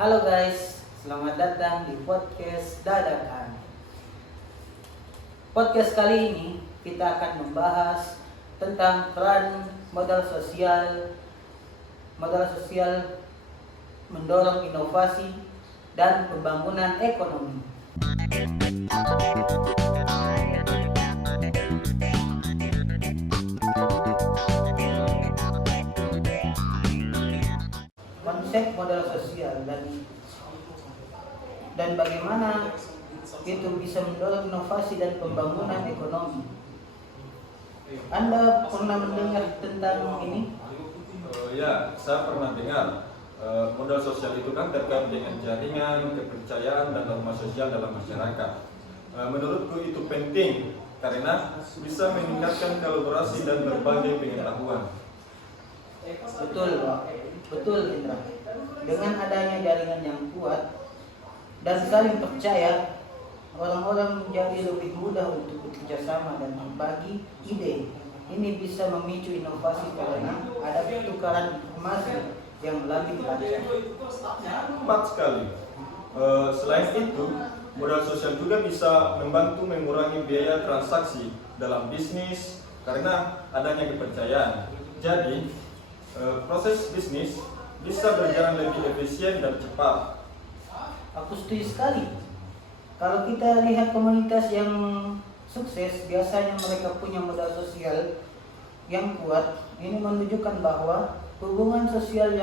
Halo guys, selamat datang di podcast Dadakan. Podcast kali ini kita akan membahas tentang peran modal sosial mendorong inovasi dan pembangunan ekonomi. Konsep modal sosial dan bagaimana itu bisa mendorong inovasi dan pembangunan ekonomi. Anda pernah mendengar tentang ini? Ya, saya pernah dengar. Modal sosial itu kan terkait dengan jaringan, kepercayaan, dan norma sosial dalam masyarakat. Menurutku itu penting karena bisa meningkatkan kolaborasi dan berbagai pengetahuan. Betul Indra. Dengan adanya jaringan yang kuat dan saling percaya, orang-orang menjadi lebih mudah untuk bekerja sama dan berbagi ide. Ini bisa memicu inovasi karena ada pertukaran informasi yang lebih lancar. Tepat sekali. Selain itu, modal sosial juga bisa membantu mengurangi biaya transaksi dalam bisnis karena adanya kepercayaan. Jadi, proses bisnis bisa berjalan lebih efisien dan cepat. Aku setuju sekali. Kalau kita lihat komunitas yang sukses, biasanya mereka punya modal sosial yang kuat. Ini menunjukkan bahwa hubungan sosial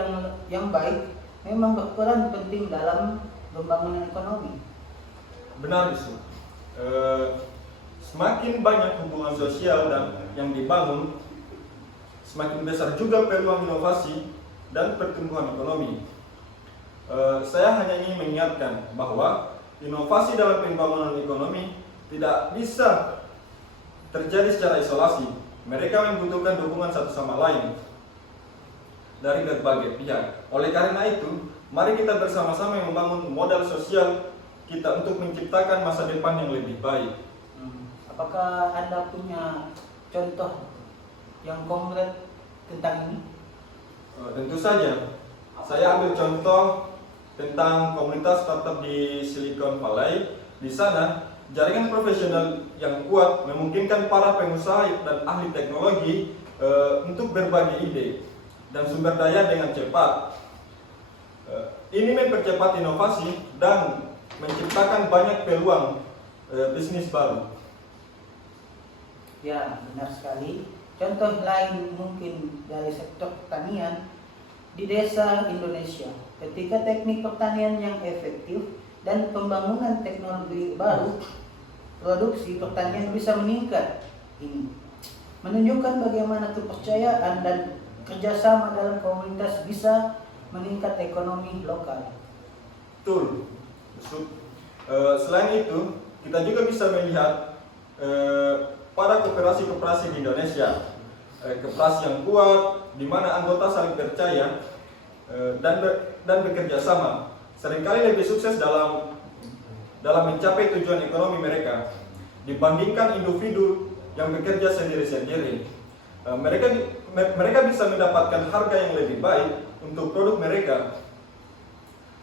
yang baik memang berperan penting dalam pembangunan ekonomi. Benar itu. Semakin banyak hubungan sosial dan yang dibangun, semakin besar juga peluang inovasi dan pertumbuhan ekonomi. Saya hanya ingin mengingatkan bahwa inovasi dalam pembangunan ekonomi tidak bisa terjadi secara isolasi. Mereka membutuhkan dukungan satu sama lain dari berbagai pihak. Oleh karena itu, mari kita bersama-sama membangun modal sosial kita untuk menciptakan masa depan yang lebih baik. Apakah Anda punya contoh yang konkret tentang ini? Tentu saja. Saya ambil contoh tentang komunitas startup di Silicon Valley. Di sana, jaringan profesional yang kuat memungkinkan para pengusaha dan ahli teknologi untuk berbagi ide dan sumber daya dengan cepat. Ini mempercepat inovasi dan menciptakan banyak peluang bisnis baru. Ya, benar sekali. Contoh lain mungkin dari sektor pertanian di desa Indonesia. Ketika teknik pertanian yang efektif dan pembangunan teknologi baru, produksi pertanian bisa meningkat. Ini menunjukkan bagaimana kepercayaan dan kerjasama dalam komunitas bisa meningkat ekonomi lokal. Betul. Selain itu, kita juga bisa melihat pada koperasi-koperasi di Indonesia, koperasi yang kuat, di mana anggota saling percaya dan bekerja sama, seringkali lebih sukses dalam mencapai tujuan ekonomi mereka dibandingkan individu yang bekerja sendiri-sendiri. Mereka bisa mendapatkan harga yang lebih baik untuk produk mereka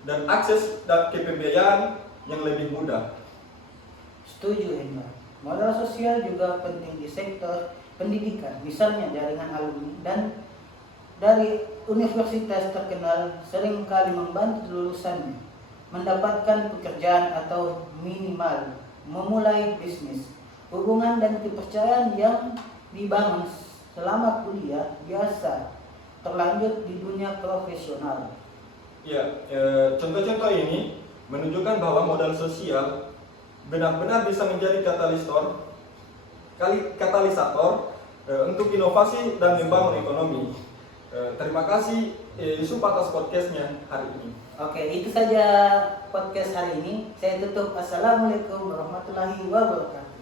dan akses dan pembiayaan yang lebih mudah. Setuju, Hendra. Modal sosial juga penting di sektor pendidikan, misalnya jaringan alumni dan dari universitas terkenal seringkali membantu lulusannya mendapatkan pekerjaan atau minimal memulai bisnis. Hubungan dan kepercayaan yang dibangun selama kuliah biasa terlanjut di dunia profesional. Ya, contoh-contoh ini menunjukkan bahwa modal sosial benar-benar bisa menjadi katalisator untuk inovasi dan membangun ekonomi. Terima kasih Yusuf atas podcastnya hari ini. Oke, itu saja podcast hari ini. Saya tutup. Assalamualaikum warahmatullahi wabarakatuh.